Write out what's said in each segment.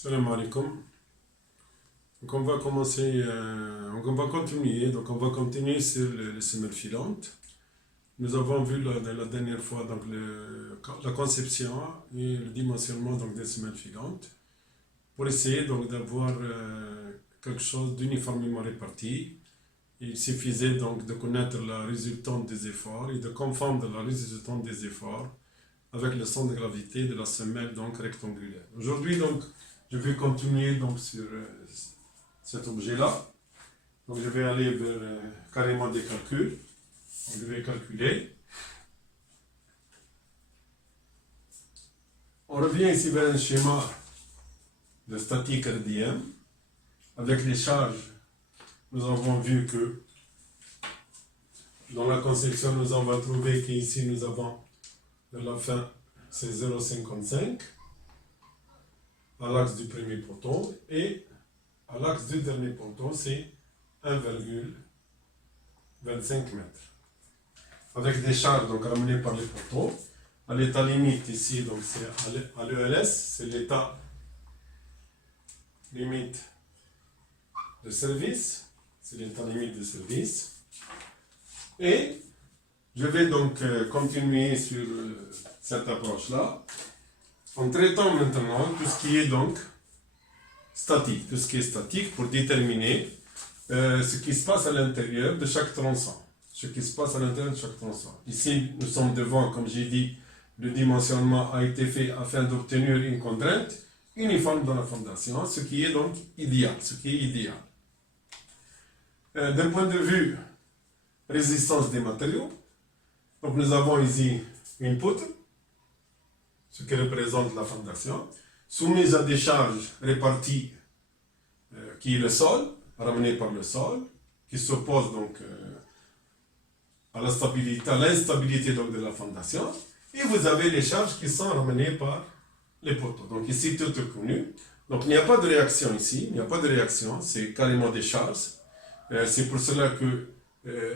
Salam alaikum. Donc on va commencer, on va continuer. Donc on va continuer sur les semelles filantes. Nous avons vu la dernière fois donc la conception et le dimensionnement donc des semelles filantes pour essayer donc d'avoir quelque chose d'uniformément réparti. Il suffisait donc de connaître la résultante des efforts et de confondre la résultante des efforts avec le centre de gravité de la semelle donc rectangulaire. Aujourd'hui donc je vais continuer donc sur cet objet-là. Donc je vais aller vers carrément des calculs. Donc, je vais calculer. On revient ici vers un schéma de statique RDM. Avec les charges, nous avons vu que dans la conception, nous avons trouvé qu'ici nous avons de la fin c'est 0,55 à l'axe du premier poteau et à l'axe du dernier poteau c'est 1,25 mètres. Avec des charges donc ramenées par les poteaux. À l'état limite ici, donc c'est à l'ELS, c'est l'état limite de service, c'est l'état limite de service. Et je vais donc continuer sur cette approche-là, en traitant maintenant tout ce qui est donc statique, pour déterminer ce qui se passe à l'intérieur de chaque tronçon. Ici, nous sommes devant, comme j'ai dit, le dimensionnement a été fait afin d'obtenir une contrainte uniforme dans la fondation, ce qui est donc idéal. D'un point de vue résistance des matériaux, donc nous avons ici une poutre, ce qui représente la fondation, soumise à des charges réparties, qui est le sol, ramené par le sol, qui s'oppose donc à l'instabilité donc de la fondation, et vous avez les charges qui sont ramenées par les poteaux. Donc ici tout est connu. Donc il n'y a pas de réaction ici, c'est carrément des charges. C'est pour cela que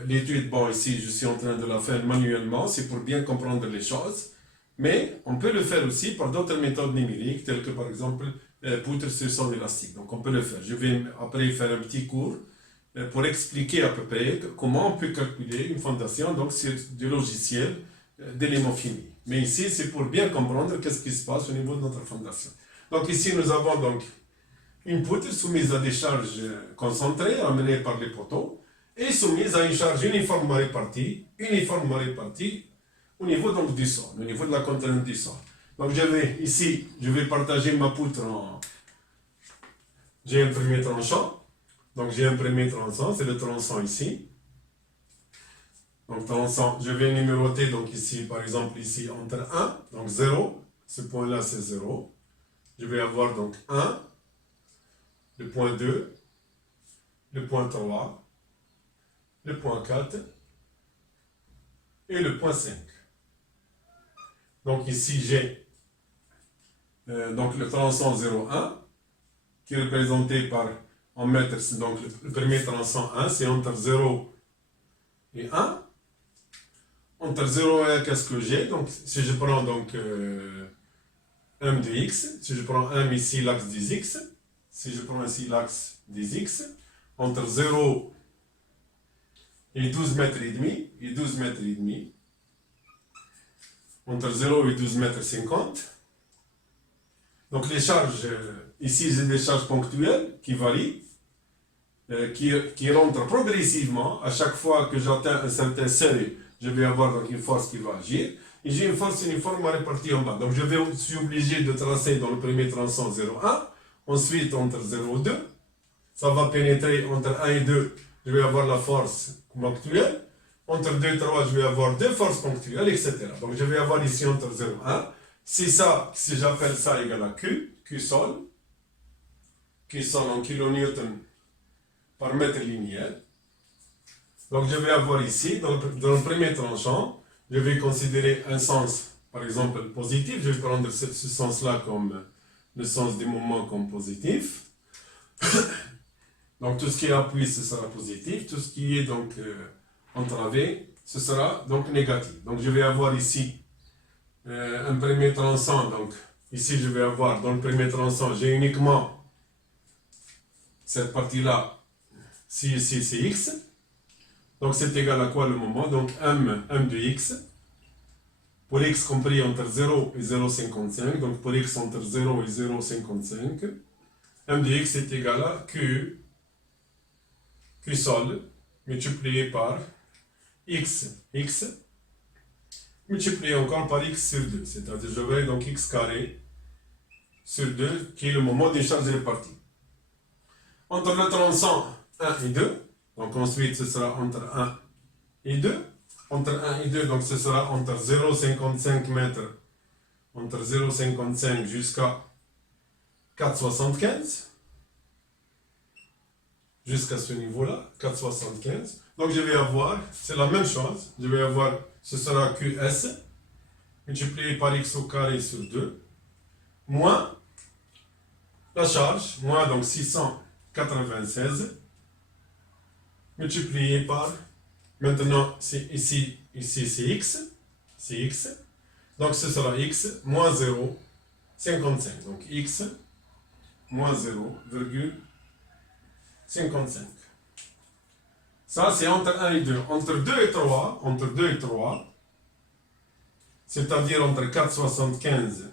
l'étude, bon ici je suis en train de la faire manuellement, c'est pour bien comprendre les choses, mais on peut le faire aussi par d'autres méthodes numériques, telles que par exemple poutre sur sol élastique. Donc on peut le faire. Je vais après faire un petit cours pour expliquer à peu près comment on peut calculer une fondation donc sur du logiciel d'éléments finis. Mais ici, c'est pour bien comprendre qu'est-ce qui se passe au niveau de notre fondation. Donc ici, nous avons donc une poutre soumise à des charges concentrées amenées par les poteaux et soumise à une charge uniformément répartie au niveau donc du sol, au niveau de la contrainte du sol. Donc je vais partager ma poutre en... J'ai un premier tranchant. Donc j'ai un premier tronçon, c'est le tronçon ici. Donc tronçon, je vais numéroter donc ici, par exemple ici entre 1, donc 0, ce point-là c'est 0. Je vais avoir donc 1, le point 2, le point 3, le point 4 et le point 5. Donc ici j'ai donc le tronçon 0,1 qui est représenté par en mètres, donc le premier tronçon 1, c'est entre 0 et 1. Entre 0 et 1, qu'est-ce que j'ai? Donc, si je prends donc m de x, si je prends m ici, l'axe des x, si je prends ici l'axe des x, entre 0 et 12 mètres et demi, entre 0 et 12 mètres 50. Donc les charges, ici j'ai des charges ponctuelles qui varient, qui rentrent progressivement. À chaque fois que j'atteins un certain seuil, je vais avoir donc une force qui va agir. Et j'ai une force uniforme répartie en bas. Donc je suis obligé de tracer dans le premier tronçon 0,1, ensuite entre 0 et 2, ça va pénétrer entre 1 et 2, je vais avoir la force ponctuelle, entre 2 et 3, je vais avoir deux forces ponctuelles, etc. Donc je vais avoir ici entre 0 et 1, si j'appelle ça égal à Q sol en kilonewton par mètre linéaire. Donc je vais avoir ici, dans le premier tranchant, je vais considérer un sens, par exemple, positif. Je vais prendre ce sens-là comme le sens du mouvement comme positif. Donc tout ce qui est appuyé, ce sera positif. Tout ce qui est donc entravé, ce sera donc négatif. Donc je vais avoir ici un premier tronçon donc ici je vais avoir dans le premier tronçon, j'ai uniquement cette partie-là, si ici c'est x, donc c'est égal à quoi le moment? Donc m de x, pour x compris entre 0 et 0,55, donc pour x entre 0 et 0,55, m de x est égal à q sol, multiplié par x, multiplié encore par x sur 2, c'est-à-dire je vais donc x carré sur 2, qui est le moment des charges réparties. Entre le tronçon 1 et 2, donc ensuite ce sera entre 1 et 2, entre 1 et 2, donc ce sera entre 0,55 mètres, entre 0,55 jusqu'à 4,75, jusqu'à ce niveau-là, 4,75. Donc je vais avoir, c'est la même chose, je vais avoir, ce sera QS, multiplié par x au carré sur 2, moins la charge, moins donc 696, multiplié par, maintenant ici c'est x, donc ce sera x moins 0,55, donc x moins 0,55. Ça, c'est entre 1 et 2. Entre 2 et 3, c'est-à-dire entre 4,75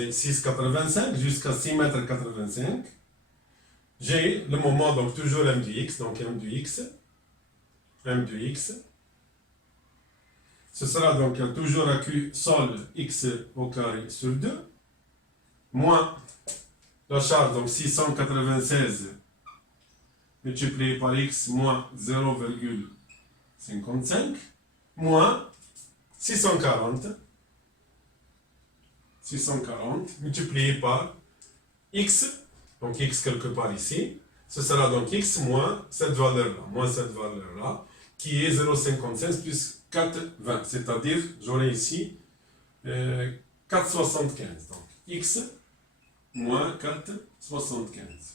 et 6,85 jusqu'à 6,85 m, j'ai le moment, donc toujours m de x, donc m de x, ce sera donc toujours à q sol x au carré sur 2, moins la charge, donc 696 multiplié par x moins 0,55, moins 640 multiplié par x, donc x quelque part ici, ce sera donc x moins cette valeur-là, qui est 0,56 plus 4,20, c'est-à-dire j'aurai ici 4,75, donc x moins 4,75.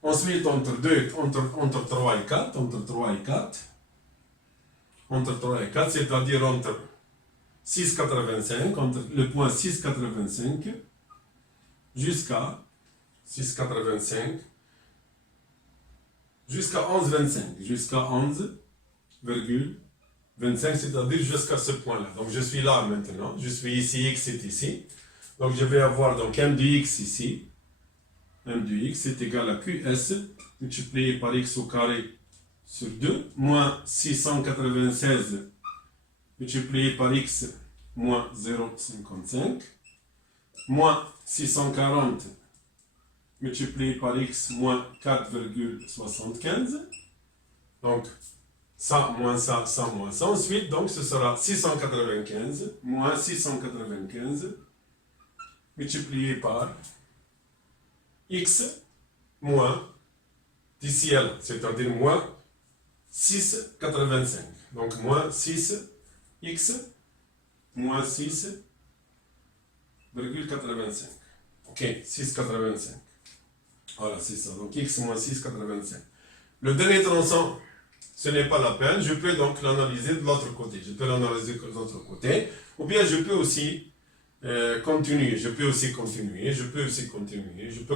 Ensuite, entre 3 et 4, c'est-à-dire entre 6,85, entre le point 6,85 jusqu'à 11,25, jusqu'à 11,25, c'est-à-dire jusqu'à ce point-là. Donc je suis là maintenant, je suis ici, x est ici. Donc je vais avoir donc m de x ici. M de x est égal à QS multiplié par x au carré sur 2, moins 696 multiplié par x moins 0,55, moins 640 multiplié par x moins 4,75. Donc ça, moins ça, ça, moins ça. Ensuite, donc ce sera 695 moins 695 multiplié par x moins d'ici à là, c'est-à-dire moins 6,85. Donc moins 6x moins 6,85. Ok, 6,85. Voilà, c'est ça. Donc x moins 6,85. Le dernier tronçon, ce n'est pas la peine. Je peux donc l'analyser de l'autre côté. Ou bien je peux aussi continuer. Je peux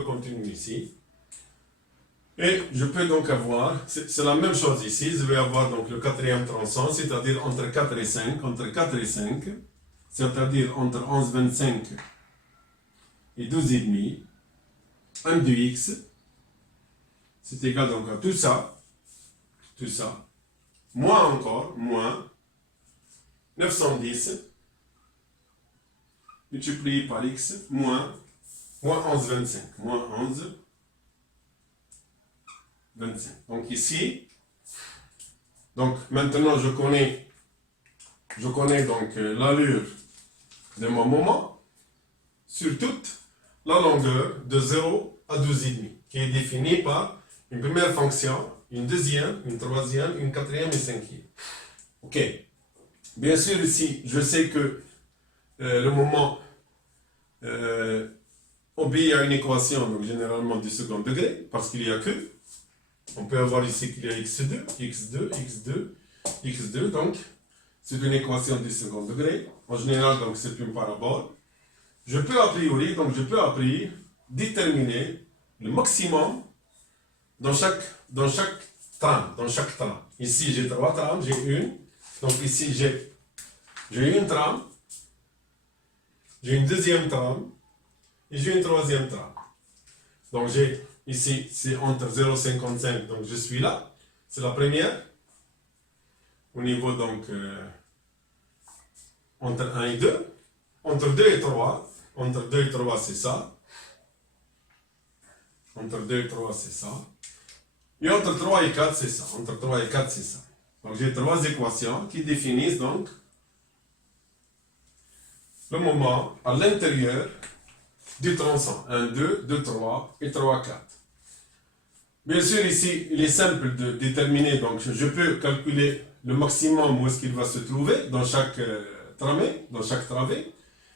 continuer ici. Et je peux donc avoir, c'est la même chose ici, je vais avoir donc le quatrième tronçon, c'est-à-dire entre 4 et 5, c'est-à-dire entre 11,25 et 12,5, m de x, c'est égal donc à tout ça, moins 910, multiplié par x, moins 11,25, 25. Donc ici, donc maintenant je connais donc l'allure de mon moment sur toute la longueur de 0 à 12,5, qui est définie par une première fonction, une deuxième, une troisième, une quatrième et cinquième. Ok. Bien sûr ici, je sais que le moment obéit à une équation, donc généralement du second degré, parce qu'il n'y a que. On peut avoir ici qu'il y a x2, donc c'est une équation du second degré. En général, donc, c'est une parabole. Je peux a priori déterminer le maximum dans chaque trame. Ici, j'ai 3 trames, j'ai une. Donc ici, j'ai une trame, j'ai une deuxième trame, et j'ai une troisième trame. Donc j'ai ici, c'est entre 0,55, donc je suis là. C'est la première. Au niveau donc entre 1 et 2. Entre 2 et 3. Entre 2 et 3, c'est ça. Entre 2 et 3, c'est ça. Et entre 3 et 4, c'est ça. Entre 3 et 4, c'est ça. Donc j'ai 3 équations qui définissent donc le moment à l'intérieur du tronçon. 1, 2, 2, 3 et 3, 4. Bien sûr, ici, il est simple de déterminer, donc je peux calculer le maximum où est-ce qu'il va se trouver dans chaque tramée, dans chaque travée.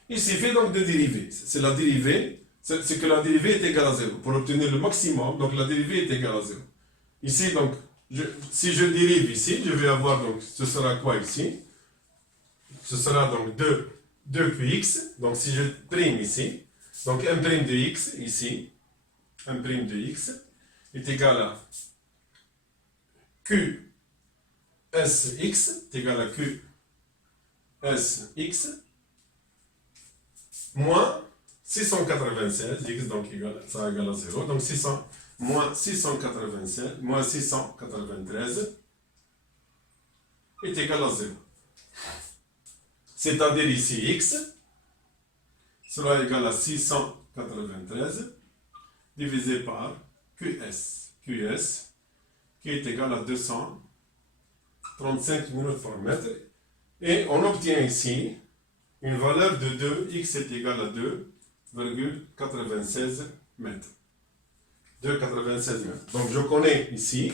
Il suffit donc de dériver. C'est la dérivée, c'est que la dérivée est égale à 0. Pour obtenir le maximum, donc la dérivée est égale à 0. Ici, donc, si je dérive ici, je vais avoir, donc, ce sera quoi ici? Ce sera donc 2 qx. Donc, si je prime ici, donc 1' de x ici, 1' de x est égal à qsx est égal à qsx moins 696, x donc ça égale à 0, donc moins 693 est égal à 0. C'est-à-dire ici x sera égal à 693 divisé par qs qui est égal à 235 minutes par mètre. Et on obtient ici une valeur de 2, x est égal à 2,96 mètres. 2,96 mètres. Donc je connais ici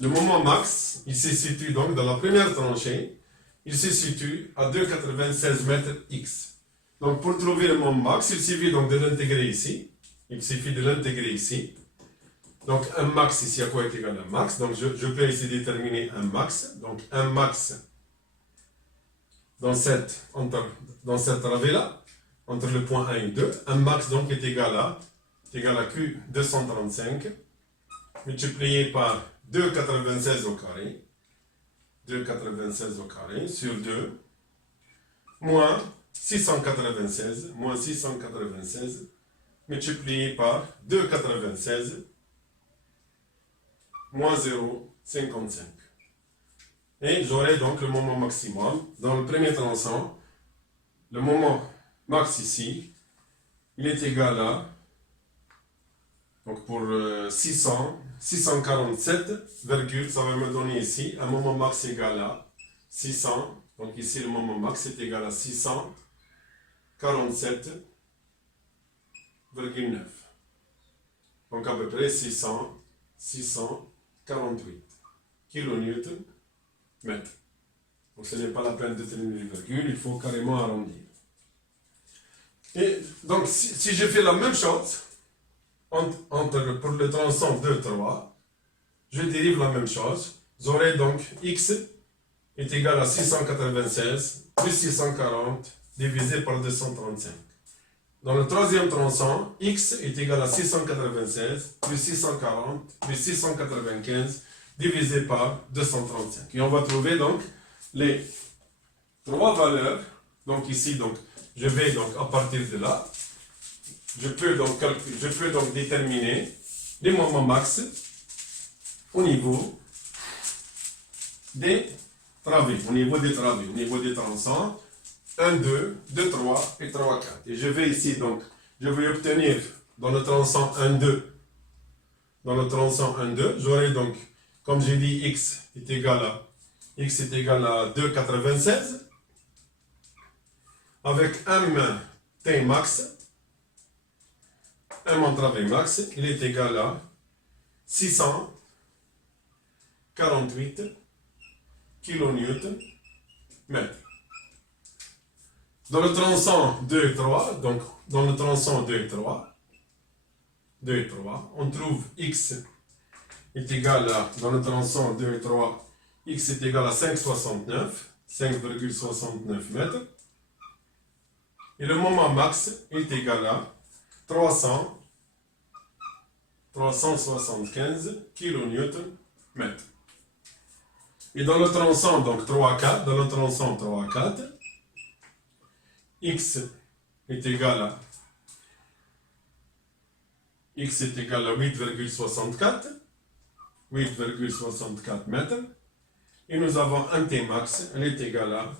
le moment max, il se situe donc dans la première tranchée, il se situe à 2,96 mètres x. Donc pour trouver le moment max, il suffit donc de l'intégrer ici. Donc un max ici à quoi est égal à un max. Donc je peux ici déterminer un max. Donc un max dans cette travée-là, entre le point 1 et 2, un max donc est égal à Q235 multiplié par 2,96 au carré, 2,96 au carré sur 2, moins 696 multiplié par 2,96 moins 0,55. Et j'aurai donc le moment maximum. Dans le premier tronçon, le moment max ici, il est égal à, donc pour 647, ça va me donner ici un moment max égal à 600. Donc ici le moment max est égal à 647,9. Donc à peu près 648 kilonewtons mètre. Donc ce n'est pas la peine de tenir une virgule, il faut carrément arrondir. Et donc si je fais la même chose pour le tronçon 2, 3, je dérive la même chose. J'aurai donc x est égal à 696 plus 640 divisé par 235. Dans le troisième tronçon, x est égal à 696 plus 640 plus 695 divisé par 235. Et on va trouver donc les trois valeurs. Donc ici, donc, je vais donc à partir de là, je peux donc déterminer les moments max au niveau des travées, au niveau des tronçons 1, 2, 2, 3 et 3, 4. Et je vais ici donc, je vais obtenir dans le tronçon 1, 2, j'aurai donc, comme j'ai dit, x est égal à 2,96 avec m t max, m en travée max, il est égal à 648 kilonewtons mètre. Dans le tronçon 2 et 3, donc dans le tronçon 2 et 3, on trouve x est égal à, dans le tronçon 2 et 3, x est égal à 5,69. 5,69 mètres. Et le moment max est égal à 375 kN mètres. Et dans le tronçon, donc 3 à 4, dans le tronçon 3 à 4, X est égal à 8,64 mètres. Et nous avons un T max, elle est égale à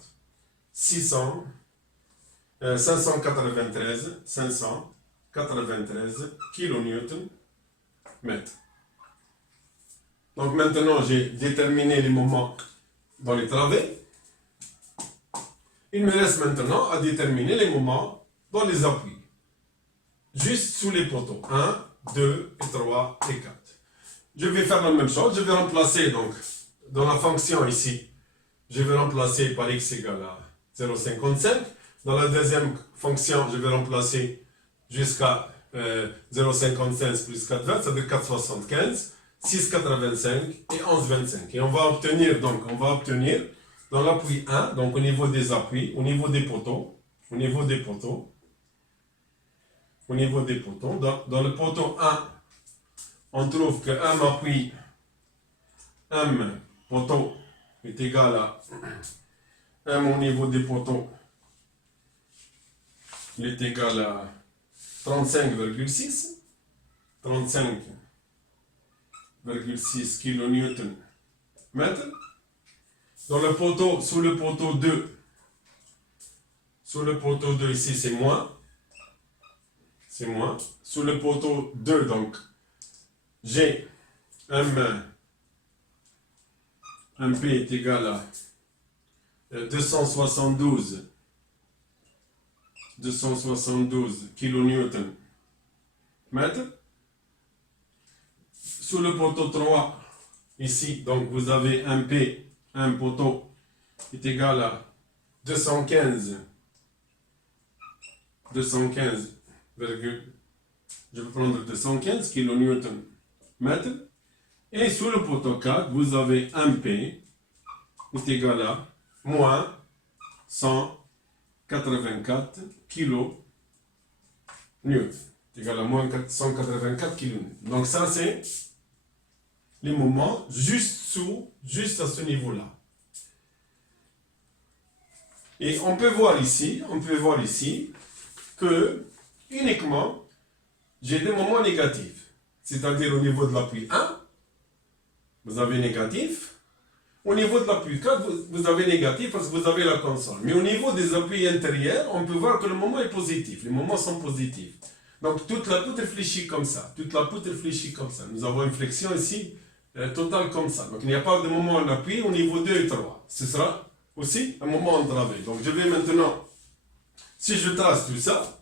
593 kN mètres. Donc maintenant, j'ai déterminé les moments dans les travées. Il me reste maintenant à déterminer les moments dans les appuis. Juste sous les poteaux. 1, 2, et 3 et 4. Je vais faire la même chose. Je vais remplacer donc dans la fonction ici. Je vais remplacer par x égale à 0,55. Dans la deuxième fonction, je vais remplacer jusqu'à 0,55 plus 4,20, c'est-à-dire 4,75, 6,85 et 11,25. Et on va obtenir dans l'appui 1, donc au niveau des appuis, au niveau des poteaux, dans le poteau 1, on trouve que M appui, M poteau est égal à M au niveau des poteaux, il est égal à 35,6 kN mètres. Dans le poteau, sous le poteau 2 ici c'est moins. Sous le poteau 2, donc j'ai MP est égal à 272 kN mètres. Sous le poteau 3, ici, donc vous avez un P, un poteau est égal à 215, je vais prendre 215 kN mètres. Et sous le poteau 4, vous avez un P est égal à moins 184 kN. Égal à moins 184 kN. Donc ça c'est les moments juste à ce niveau-là. Et on peut voir ici que uniquement j'ai des moments négatifs. C'est-à-dire au niveau de l'appui 1, vous avez négatif. Au niveau de l'appui 4, vous avez négatif parce que vous avez la console. Mais au niveau des appuis intérieurs, on peut voir que le moment est positif. Les moments sont positifs. Donc toute la poutre fléchit comme ça. Nous avons une flexion ici totale comme ça. Donc il n'y a pas de moment en appui au niveau 2 et 3. Ce sera aussi un moment entravé. Donc je vais maintenant, si je trace tout ça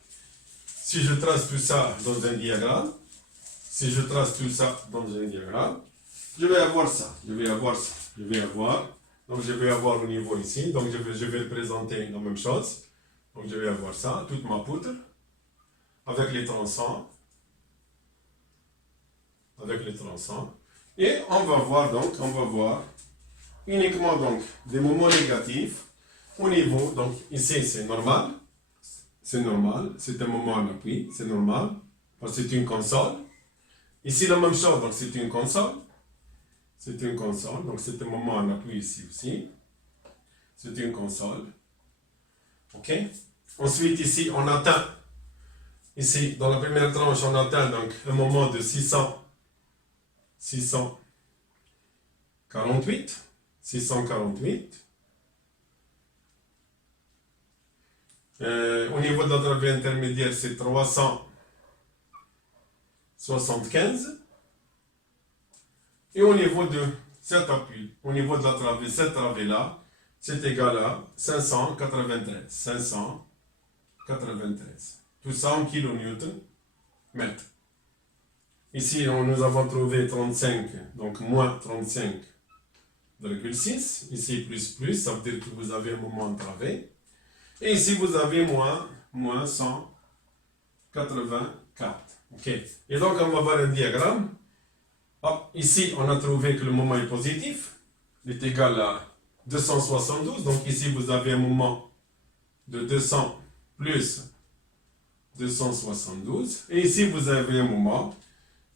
dans un diagramme, je vais avoir ça. Donc je vais avoir au niveau ici, donc je vais présenter la même chose. Donc je vais avoir ça, toute ma poutre, avec les tronçons. Et on va voir uniquement donc des moments négatifs au niveau, donc ici c'est normal, c'est un moment en appui, c'est normal, parce que c'est une console. Ici la même chose, donc c'est une console, donc c'est un moment en appui ici aussi, c'est une console. Ok. Ensuite ici on atteint, ici dans la première tranche on atteint donc un moment de 648. Au niveau de la travée intermédiaire, c'est 375. Et au niveau de cet appui, au niveau de la travée, cette travée-là, c'est égal à 593. Tout ça en kilonewton mètre. Ici, nous avons trouvé 35, donc moins 35,6. Ici, plus, ça veut dire que vous avez un moment entravé. Et ici, vous avez moins 184. Ok. Et donc, on va voir un diagramme. Hop, ici, on a trouvé que le moment est positif. Il est égal à 272. Donc ici, vous avez un moment de 200 plus 272. Et ici, vous avez un moment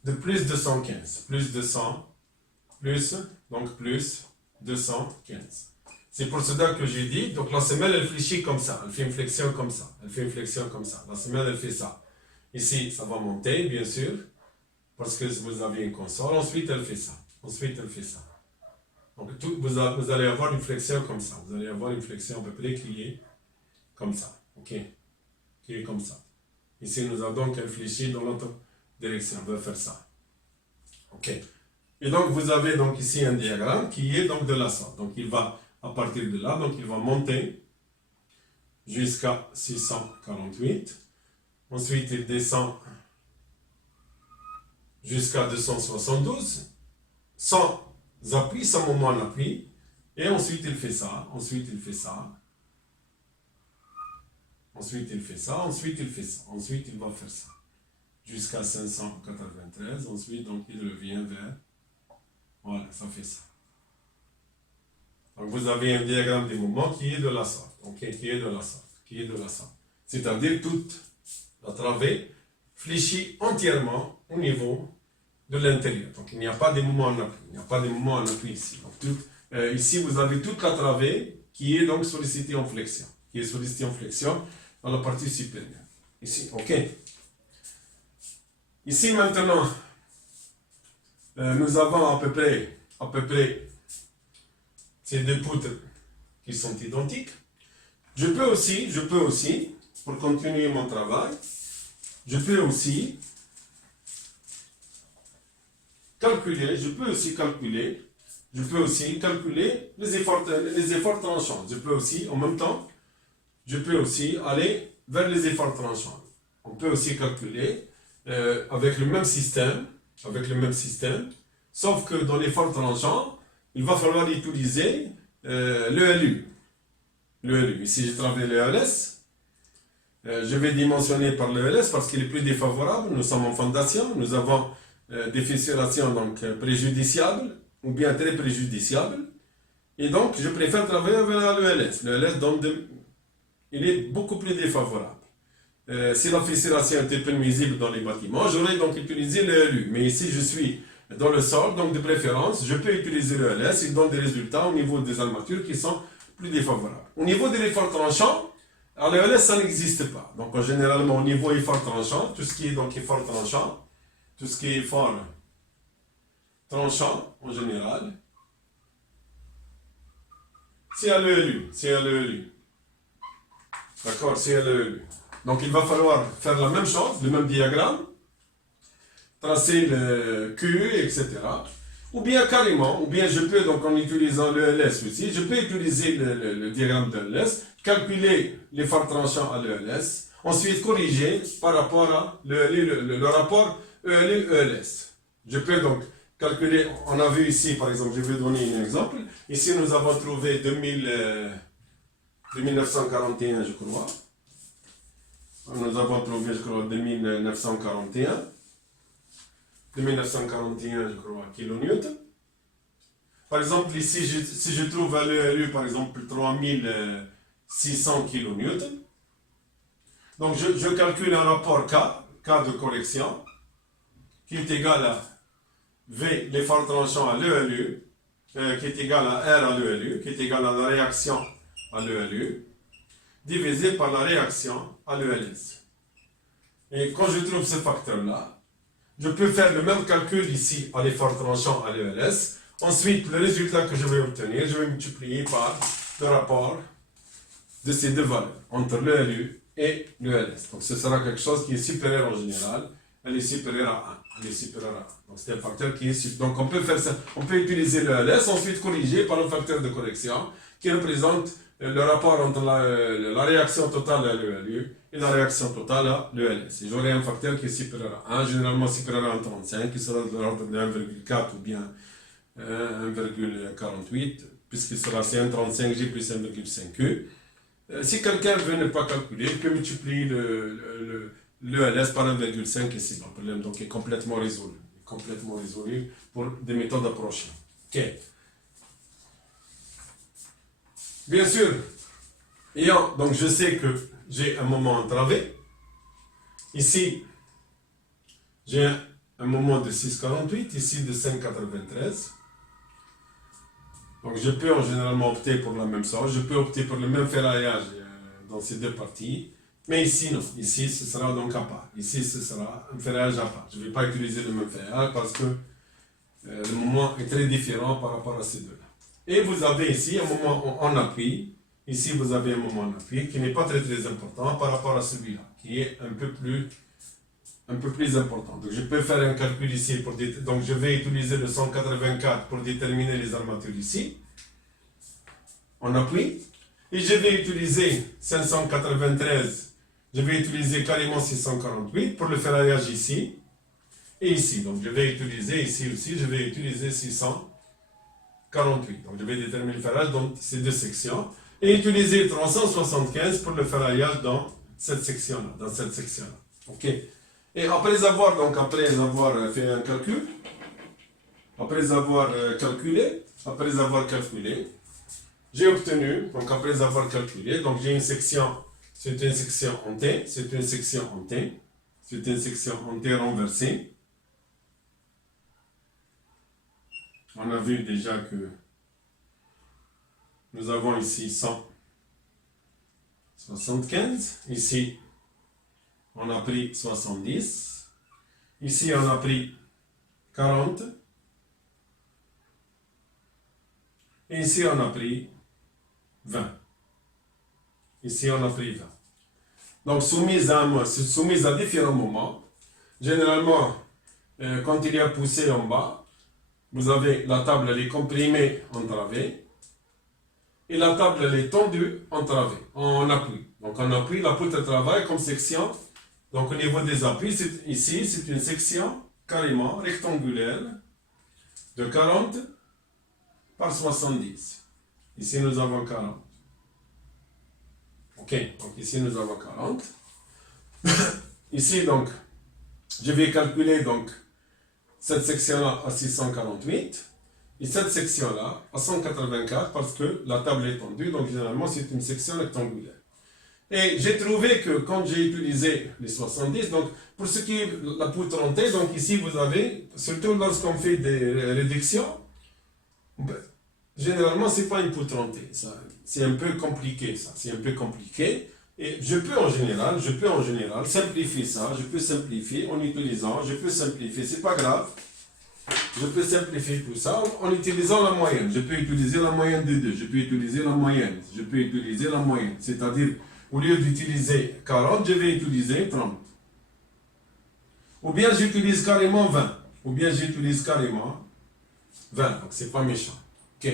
de plus 215. Plus 200, plus, donc plus 215. C'est pour cela que j'ai dit, donc la semelle, elle fléchit comme ça. Elle fait une flexion comme ça. Elle fait une flexion comme ça. La semelle, elle fait ça. Ici, ça va monter, bien sûr, parce que vous avez une console. Ensuite, elle fait ça. Ensuite, elle fait ça. Donc, vous allez avoir une flexion comme ça. Vous allez avoir une flexion à peu près qui est comme ça. OK? Qui est comme ça. Ici, nous avons donc fléchi dans l'autre direction. On va faire ça. OK? Et donc, vous avez donc ici un diagramme qui est donc de la sorte. Donc, il va, à partir de là, donc il va monter jusqu'à 648. Ensuite, il descend jusqu'à 272, sans appui, sans moment d'appui. Et ensuite, il fait ça. Ensuite, il fait ça. Ensuite, il fait ça. Ensuite, il fait ça. Ensuite, il va faire ça. Jusqu'à 593. Ensuite, donc, il revient vers... Voilà, ça fait ça. Donc, vous avez un diagramme des mouvements qui est de la sorte. OK, qui est de la sorte. Qui est de la sorte. C'est-à-dire toute la travée fléchit entièrement au niveau de l'intérieur. Donc, il n'y a pas de mouvement en appui. Il n'y a pas de mouvement en appui ici. Donc, ici, vous avez toute la travée qui est donc sollicitée en flexion. Qui est sollicitée en flexion dans la partie supérieure. Ici, OK. Ici, maintenant, nous avons à peu près ces deux poutres qui sont identiques. Je peux aussi, pour continuer mon travail, je peux aussi calculer les efforts tranchants. Je peux aussi, en même temps, aller vers les efforts tranchants. On peut aussi calculer avec le même système, sauf que dans l'effort tranchant, il va falloir utiliser l'ELU. Ici, j'ai travaillé l'ELS. Je vais dimensionner par l'ELS parce qu'il est plus défavorable. Nous sommes en fondation, nous avons des fissurations donc préjudiciables ou bien très préjudiciables. Et donc, je préfère travailler avec l'ELS. L'ELS, il est beaucoup plus défavorable. Si la fissuration était peu nuisible dans les bâtiments, j'aurais donc utilisé l'ELU. Mais ici, je suis dans le sol, donc de préférence, je peux utiliser l'ELS. Il donne des résultats au niveau des armatures qui sont plus défavorables. Au niveau de l'effort tranchant, l'ELS, ça n'existe pas. Donc, généralement, au niveau effort tranchant, tout ce qui est donc effort tranchant, tout ce qui est effort tranchant, en général, c'est à l'ELU. D'accord, c'est à l'ELU. Donc, il va falloir faire la même chose, le même diagramme, tracer le QE, etc. Ou bien carrément, ou bien je peux, donc en utilisant l'ELS aussi, je peux utiliser le diagramme de l'ELS, calculer l'effort tranchant à l'ELS, ensuite corriger par rapport à le rapport ELU-ELS. Je peux donc calculer, on a vu ici, par exemple, je vais donner un exemple. Ici, nous avons trouvé 2941, je crois. Nous avons trouvé, je crois, 2941. 2941, je crois, kilonewtons. Par exemple, ici, si je trouve à l'ELU, par exemple, 3600 kilonewtons, donc je calcule un rapport K de correction, qui est égal à V, l'effort tranchant à l'ELU, qui est égal à R à l'ELU, qui est égal à la réaction à l'ELU, divisé par la réaction à l'ELS. Et quand je trouve ce facteur-là, je peux faire le même calcul ici à l'effort tranchant à l'ELS. Ensuite, le résultat que je vais obtenir, je vais multiplier par le rapport de ces deux valeurs, entre l'ELU et l'ELS. Donc ce sera quelque chose qui est supérieur en général. Elle est supérieure à 1. Donc c'est un facteur qui est supérieur. Donc on peut faire ça. On peut utiliser l'ELS, ensuite corriger par un facteur de correction qui représente le rapport entre la réaction totale à l'ELU et la réaction totale à l'ELS. Et j'aurai un facteur qui est supérieur à 1, généralement supérieur à 1,35, qui sera de l'ordre de 1,4 ou bien 1,48, puisqu'il sera c'est 1,35G plus 1,5Q. Si quelqu'un veut ne pas calculer, il peut multiplier l'ELS par 1,5 et c'est le problème donc est complètement résolu. Pour des méthodes approchées. Ok. Bien sûr, donc je sais que j'ai un moment entravé. Ici, j'ai un moment de 6,48, ici de 5,93. Donc je peux généralement opter pour la même chose. Je peux opter pour le même ferraillage dans ces deux parties. Mais ici, non. Ici, ce sera donc à part. Ici, ce sera un ferraillage à part. Je ne vais pas utiliser le même ferraillage parce que le moment est très différent par rapport à ces deux-là. Et vous avez ici un moment en appui. Ici, vous avez un moment en appui qui n'est pas très important par rapport à celui-là, qui est un peu plus important. Donc, je peux faire un calcul ici. Donc, je vais utiliser le 184 pour déterminer les armatures ici, en appui. Et je vais utiliser 593. Je vais utiliser carrément 648 pour le ferraillage ici et ici. Donc, je vais utiliser ici aussi, je vais utiliser 648. Donc, je vais déterminer le ferraillage dans ces deux sections et utiliser 375 pour le ferraillage dans cette section-là. OK. Et après avoir fait un calcul, après avoir calculé, j'ai obtenu, donc après avoir calculé, donc j'ai une section, c'est une section en T, c'est une section en T renversée. On a vu déjà que nous avons ici 175, ici on a pris 70, ici on a pris 40, et ici on a pris 20. Ici on a pris 20. Donc soumise à différents moments. Généralement, quand il y a poussée en bas, vous avez la table, elle est comprimée, entravée, et la table, elle est tendue, entravée, en appui. Donc en appui, la poutre travaille comme section. Donc au niveau des appuis, ici, c'est une section carrément rectangulaire de 40 par 70. Ici, nous avons 40. Ok, donc ici, nous avons 40. Ici, donc, je vais calculer donc cette section-là à 648 et cette section-là à 184 parce que la table est tendue, donc généralement, c'est une section rectangulaire. Et j'ai trouvé que quand j'ai utilisé les 70, donc pour ce qui est de la poutre en T, donc ici, vous avez, surtout lorsqu'on fait des réductions, généralement, ce n'est pas une poutre en T. C'est un peu compliqué, ça. C'est un peu compliqué. Et je peux en général simplifier ça. Je peux simplifier en utilisant, c'est pas grave. Je peux simplifier tout ça en utilisant la moyenne. Je peux utiliser la moyenne de 2. Je peux utiliser la moyenne. C'est-à-dire, au lieu d'utiliser 40, je vais utiliser 30. Ou bien j'utilise carrément 20. Donc, c'est pas méchant. Ok.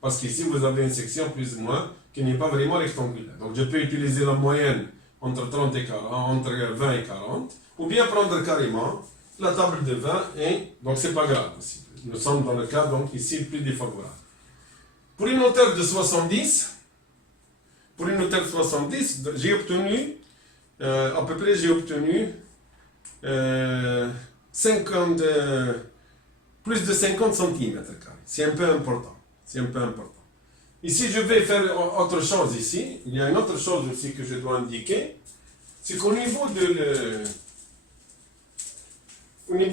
Parce qu'ici, vous avez une section plus ou moins qui n'est pas vraiment rectangulaire. Donc, je peux utiliser la moyenne entre 30 et 40, entre 20 et 40, ou bien prendre carrément la table de 20 et, donc, c'est pas grave aussi. Nous sommes dans le cas, donc, ici, plus défavorable. Pour une hauteur de 70, j'ai obtenu, à peu près, 50, plus de 50 cm². C'est un peu important. Ici, je vais faire autre chose ici. Il y a une autre chose aussi que je dois indiquer. C'est qu'au niveau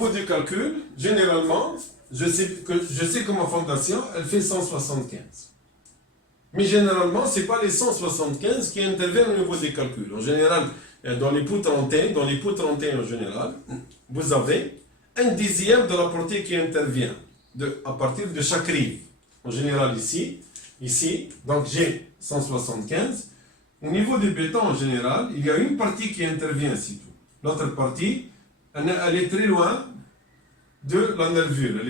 du calcul, généralement, je sais que ma fondation, elle fait 175. Mais généralement, ce n'est pas les 175 qui interviennent au niveau des calculs. En général, dans les poutres en T en général, vous avez un dixième de la portée qui intervient à partir de chaque rive. En général, ici, donc j'ai 175. Au niveau du béton, en général, il y a une partie qui intervient, c'est tout. L'autre partie, elle est très loin de la nervure.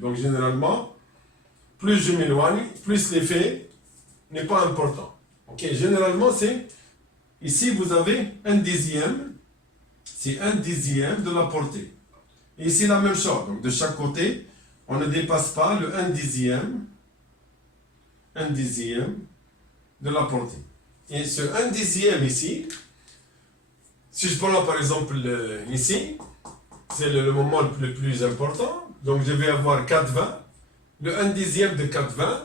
Donc, généralement, plus je m'éloigne, plus l'effet n'est pas important. Ok, généralement, ici, vous avez un dixième. C'est un dixième de la portée. Et ici, la même chose. Donc, de chaque côté, on ne dépasse pas le 1 dixième de la portée. Et ce 1 dixième ici, si je prends par exemple ici, c'est le moment le plus important. Donc je vais avoir 4,20. Le 1 dixième de 4,20,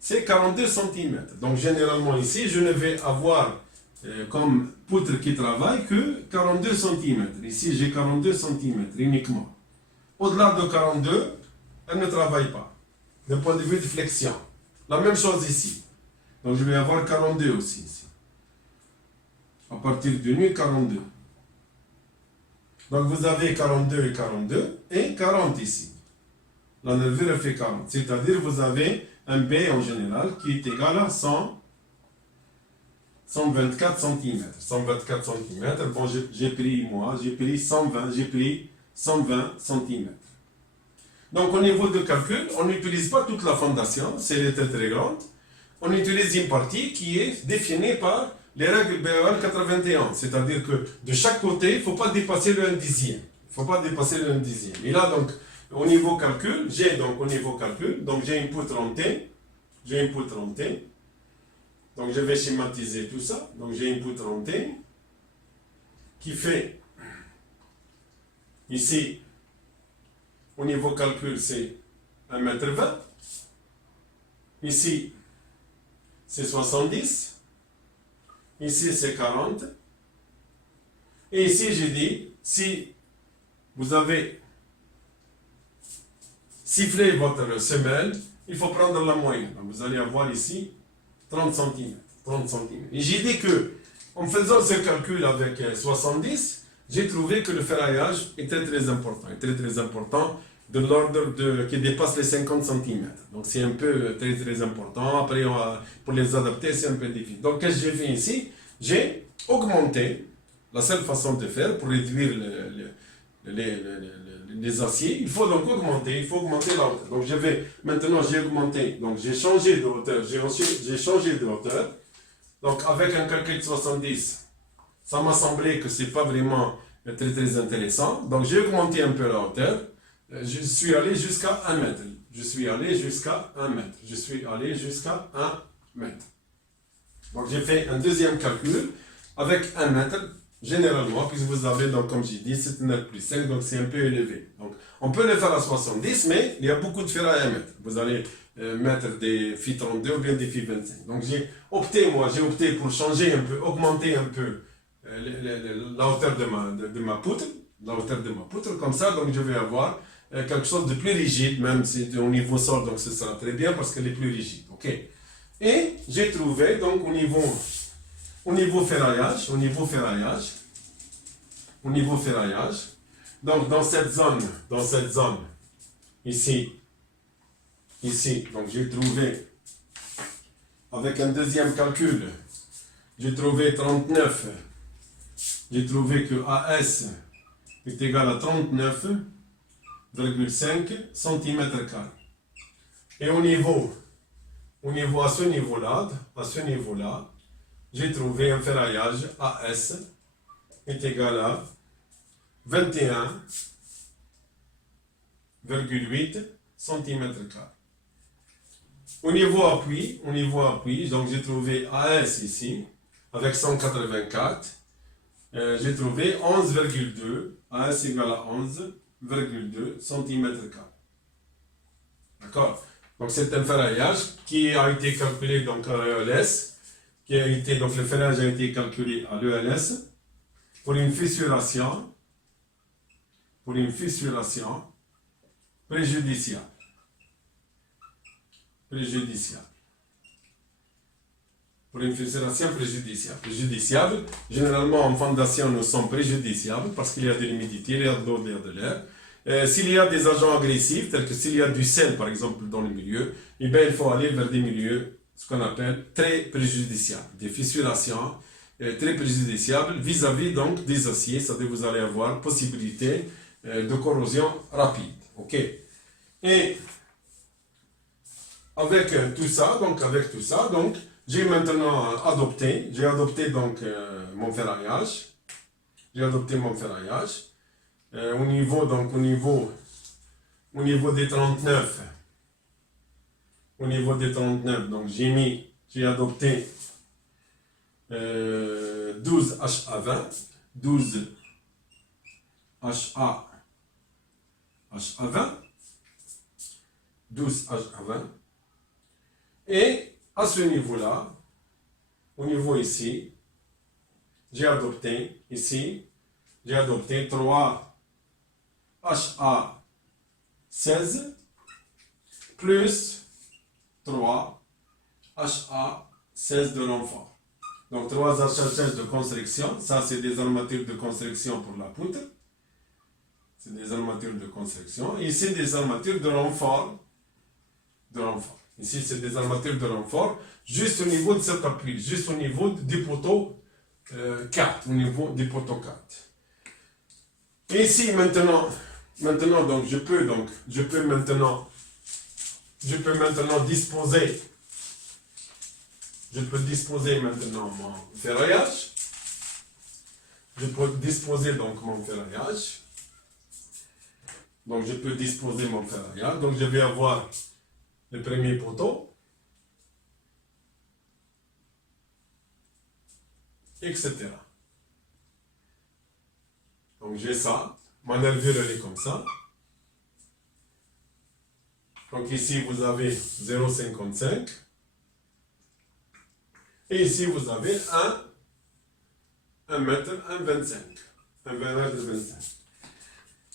c'est 42 cm. Donc généralement ici, je ne vais avoir comme poutre qui travaille que 42 cm. Ici, j'ai 42 cm uniquement. Au-delà de 42, elle ne travaille pas. D'un point de vue de flexion. La même chose ici. Donc je vais avoir 42 aussi ici. À partir du nu, 42. Donc vous avez 42 et 40 ici. La nervure fait 40. C'est-à-dire vous avez un B en général qui est égal à 124 cm. 124 cm. Bon, j'ai pris 120, j'ai pris 120 cm. Donc au niveau de calcul, on n'utilise pas toute la fondation, c'est très très grande. On utilise une partie qui est définie par les règles BEL 81. C'est-à-dire que de chaque côté, il ne faut pas dépasser le 1 dixième. Il ne faut pas dépasser le 1 dixième. Et là, donc, au niveau calcul, j'ai une poutre en T. J'ai une poutre en T. Donc je vais schématiser tout ça. Donc j'ai une poutre en T qui fait ici, au niveau calcul, c'est 1,20 m. Ici, c'est 70. Ici, c'est 40. Et ici, j'ai dit, si vous avez sifflé votre semelle, il faut prendre la moyenne. Donc vous allez avoir ici 30 cm. 30 cm. Et j'ai dit que, en faisant ce calcul avec 70, j'ai trouvé que le ferraillage est très très important. Très très important, de l'ordre qui dépasse les 50 cm. Donc c'est un peu très très important. Après, pour les adapter, c'est un peu difficile. Donc qu'est-ce que j'ai fait ici? J'ai augmenté, la seule façon de faire pour réduire les aciers, il faut donc augmenter, la hauteur. Donc maintenant j'ai augmenté, donc j'ai changé de hauteur, j'ai changé de hauteur. Donc avec un calcul de 70, ça m'a semblé que c'est pas vraiment très très intéressant. Donc j'ai augmenté un peu la hauteur. Je suis allé jusqu'à 1 mètre. Je suis allé jusqu'à 1 mètre. Donc j'ai fait un deuxième calcul avec 1 mètre. Généralement, puisque vous avez, donc, comme j'ai dit, 7,9 plus 5, donc c'est un peu élevé. Donc on peut le faire à 70, mais il y a beaucoup de ferraille à mettre. Vous allez mettre des phi 32 ou bien des phi 25. Donc j'ai opté pour changer un peu, augmenter un peu la hauteur de ma poutre. Comme ça, donc je vais avoir quelque chose de plus rigide, même si au niveau sol, donc ce sera très bien parce qu'elle est plus rigide. Ok. Et j'ai trouvé, donc au niveau ferraillage, donc dans cette zone, ici, donc j'ai trouvé, avec un deuxième calcul, j'ai trouvé 39, j'ai trouvé que AS est égal à 39,5 cm². Et au niveau à ce niveau-là, j'ai trouvé un ferraillage AS est égal à 21,8 cm². Au niveau appui, donc j'ai trouvé AS ici, avec 184, j'ai trouvé 11,2, AS égale à 11,2 cm². D'accord? Donc c'est un ferraillage qui a été calculé donc à l'ELS, donc le ferraillage a été calculé à l'ELS pour une fissuration préjudiciable. Pour une fissuration préjudiciable. Généralement en fondation nous sommes préjudiciables parce qu'il y a de l'humidité, il y a de l'eau, il y a de l'air. S'il y a des agents agressifs, tels que s'il y a du sel par exemple dans le milieu, eh bien, il faut aller vers des milieux, ce qu'on appelle très préjudiciables, des fissurations très préjudiciables vis-à-vis donc des aciers, c'est-à-dire vous allez avoir possibilité de corrosion rapide. Ok. Et avec tout ça, donc j'ai maintenant adopté donc mon ferraillage. Au niveau des 39, donc j'ai adopté 12 HA20, 12 HA20, Et à ce niveau-là, au niveau ici, j'ai adopté ici, j'ai adopté 3 HA16 plus 3 HA16 de renfort. Donc 3 HA16 de construction, ça c'est des armatures de construction pour la poutre. C'est des armatures de construction. Ici des armatures de renfort. Ici c'est des armatures de renfort, juste au niveau de cet appui, juste au niveau du poteau 4, au niveau du poteau 4. Et ici maintenant donc je peux maintenant disposer maintenant mon ferraillage. Je peux disposer donc mon ferraillage. Donc je peux disposer mon ferraillage. Donc je vais avoir le premier poteau, etc. Donc j'ai ça, ma nervure elle est comme ça. Donc ici vous avez 0,55 et ici vous avez 1 mètre 1,25. 1,25.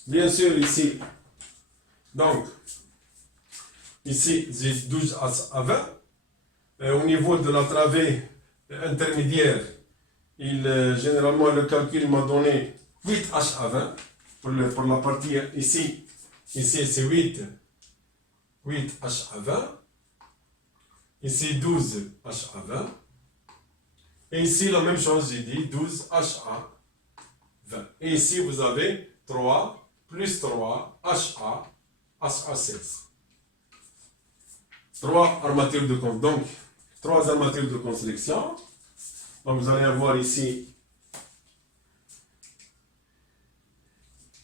Bien sûr ici, donc ici j'ai 12 à 20. Au niveau de la travée intermédiaire, généralement le calcul m'a donné 8 H à 20 pour la partie ici. Ici c'est 8 H à 20. Ici 12 H à 20. Et ici la même chose, j'ai dit 12 H à 20. Et ici vous avez 3 plus 3 HA16. 3 armatures de construction. Donc 3 armatures de construction. Donc vous allez avoir ici,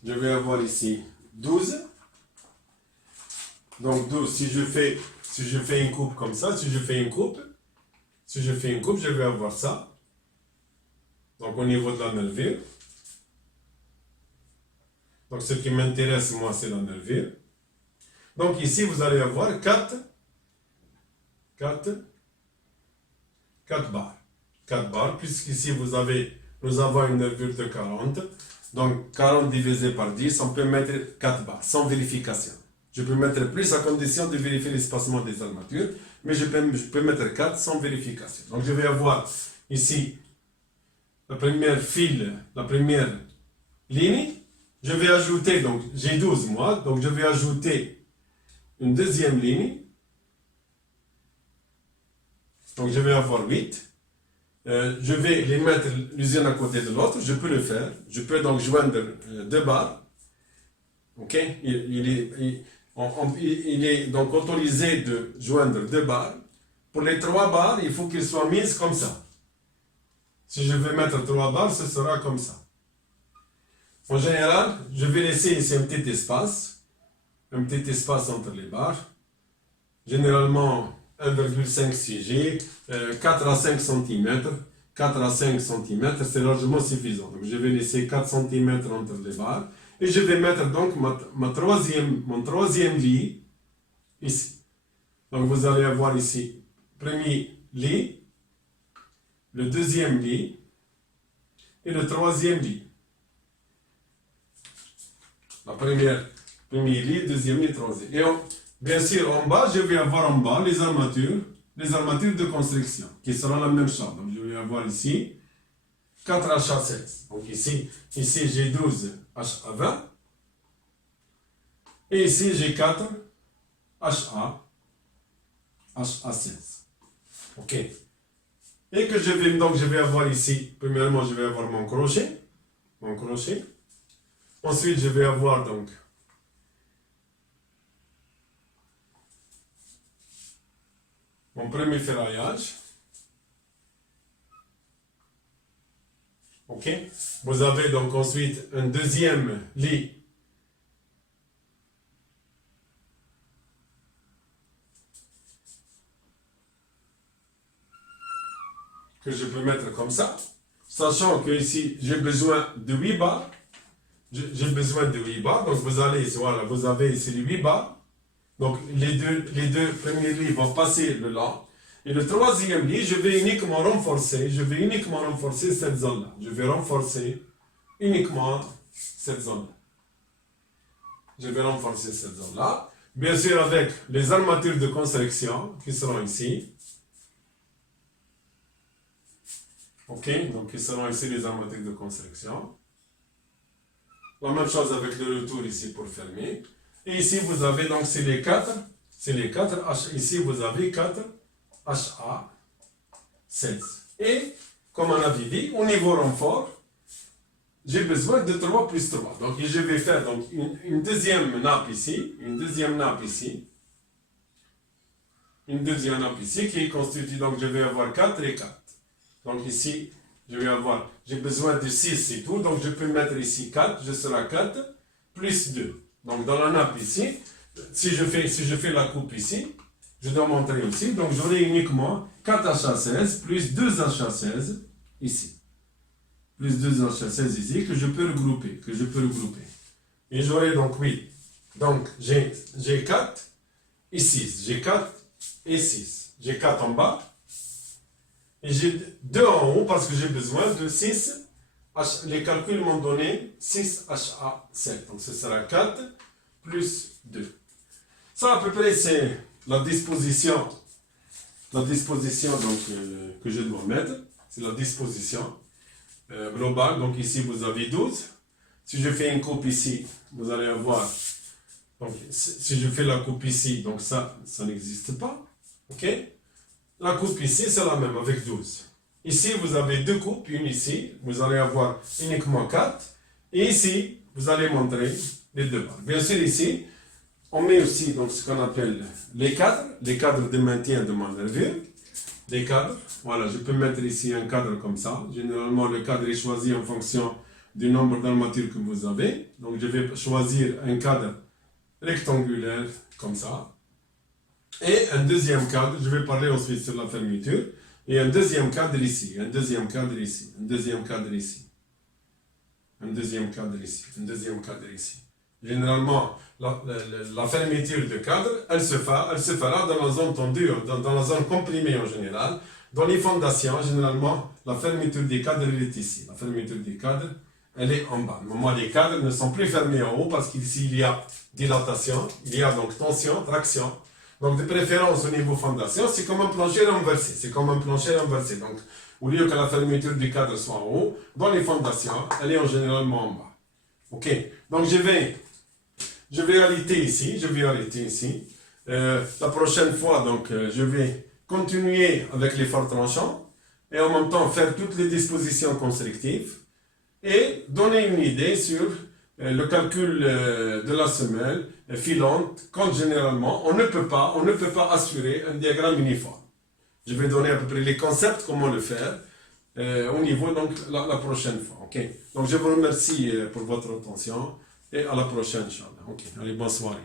je vais avoir ici 12. Donc 12, si je fais une coupe comme ça, si je fais une coupe, je vais avoir ça. Donc au niveau de la nervure. Donc ce qui m'intéresse moi c'est la nervure. Donc ici vous allez avoir 4 barres. 4 barres, puisqu'ici nous avons une nervure de 40. Donc 40 divisé par 10, on peut mettre 4 barres, sans vérification. Je peux mettre plus à condition de vérifier l'espacement des armatures, mais je peux mettre 4 sans vérification. Donc je vais avoir ici la première ligne. Je vais ajouter, donc j'ai 12 moi, donc je vais ajouter une deuxième ligne. Donc je vais avoir 8. Je vais les mettre l'une à côté de l'autre, je peux le faire. Je peux donc joindre 2 barres. Ok, il est donc autorisé de joindre 2 barres. Pour les 3 barres, il faut qu'elles soient mises comme ça. Si je vais mettre 3 barres, ce sera comme ça. En général, je vais laisser ici un petit espace entre les barres. Généralement 1,5 CG, 4 à 5 cm. 4 à 5 cm, c'est largement suffisant. Donc je vais laisser 4 cm entre les barres. Et je vais mettre donc mon troisième lit ici. Donc vous allez avoir ici premier lit, le deuxième lit et le troisième lit. La premier lit, deuxième lit, troisième. Et bien sûr, en bas, je vais avoir en bas les armatures de construction, qui seront la même chose. Donc, je vais avoir ici 4 HA16. Donc, ici j'ai 12 HA20. Et ici, j'ai 4 HA16. OK. Et que je vais avoir ici, premièrement, je vais avoir mon crochet. Ensuite, je vais avoir donc mon premier ferraillage. Ok. Vous avez donc ensuite un deuxième lit que je peux mettre comme ça, sachant que ici j'ai besoin de 8 barres. Donc vous avez ici les 8 barres. Donc, les deux premiers lits vont passer le là. Et le troisième lit, je vais uniquement renforcer cette zone-là. Je vais renforcer uniquement cette zone-là. Je vais renforcer cette zone-là. Bien sûr, avec les armatures de construction qui seront ici. Ok, donc qui seront ici les armatures de construction. La même chose avec le retour ici pour fermer. Et ici, vous avez donc, c'est les 4. Ici, vous avez 4 HA16. Et, comme on avait dit, au niveau renfort, j'ai besoin de 3 plus 3. Donc, je vais faire donc, une deuxième nappe ici, une deuxième nappe ici qui est constituée, donc je vais avoir 4 et 4. Donc ici, j'ai besoin de 6 et tout, donc je peux mettre ici 4, je serai 4 plus 2. Donc dans la nappe ici, si je fais la coupe ici, je dois montrer ici, donc j'aurai uniquement 4 HA16 plus 2 HA16 ici. Plus 2 HA16 ici que je peux regrouper. Et j'aurai donc 8. Donc j'ai 4 et 6. J'ai 4 et 6. J'ai 4 en bas. Et j'ai 2 en haut parce que j'ai besoin de 6. Les calculs m'ont donné 6 HA7. Donc ce sera 4 plus 2. Ça à peu près c'est la disposition donc, que je dois mettre. C'est la disposition globale. Donc ici vous avez 12. Si je fais une coupe ici, vous allez avoir. Donc si je fais la coupe ici, donc ça n'existe pas. Ok? La coupe ici, c'est la même, avec 12. Ici, vous avez 2 coupes, une ici, vous allez avoir uniquement 4. Et ici, vous allez montrer les 2 barres. Bien sûr, ici, on met aussi donc, ce qu'on appelle les cadres de maintien de ma nervure. Les cadres, voilà, je peux mettre ici un cadre comme ça. Généralement, le cadre est choisi en fonction du nombre d'armatures que vous avez. Donc, je vais choisir un cadre rectangulaire comme ça. Et un deuxième cadre, je vais parler ensuite sur la fermeture, et un deuxième cadre ici, un deuxième cadre ici, un deuxième cadre ici, un deuxième cadre ici, un deuxième cadre ici. Généralement, la fermeture de cadre, elle se fera dans la zone tendue, dans la zone comprimée en général. Dans les fondations, généralement, la fermeture des cadres, elle est ici. La fermeture des cadres, elle est en bas. Normalement, les cadres ne sont plus fermés en haut parce qu'ici, il y a dilatation, il y a donc tension, traction. Donc, de préférence au niveau fondation, c'est comme un plancher renversé. Donc, au lieu que la fermeture du cadre soit en haut, dans les fondations, elle est généralement en bas. Ok. Donc, je vais arrêter ici. La prochaine fois, donc, je vais continuer avec les forts tranchants et en même temps faire toutes les dispositions constructives et donner une idée sur le calcul de la semelle filante, quand généralement on ne peut pas assurer un diagramme uniforme. Je vais donner à peu près les concepts, comment le faire, au niveau donc la prochaine fois. Okay? Donc je vous remercie pour votre attention et à la prochaine, Inch'Allah. Okay. Allez, bonne soirée.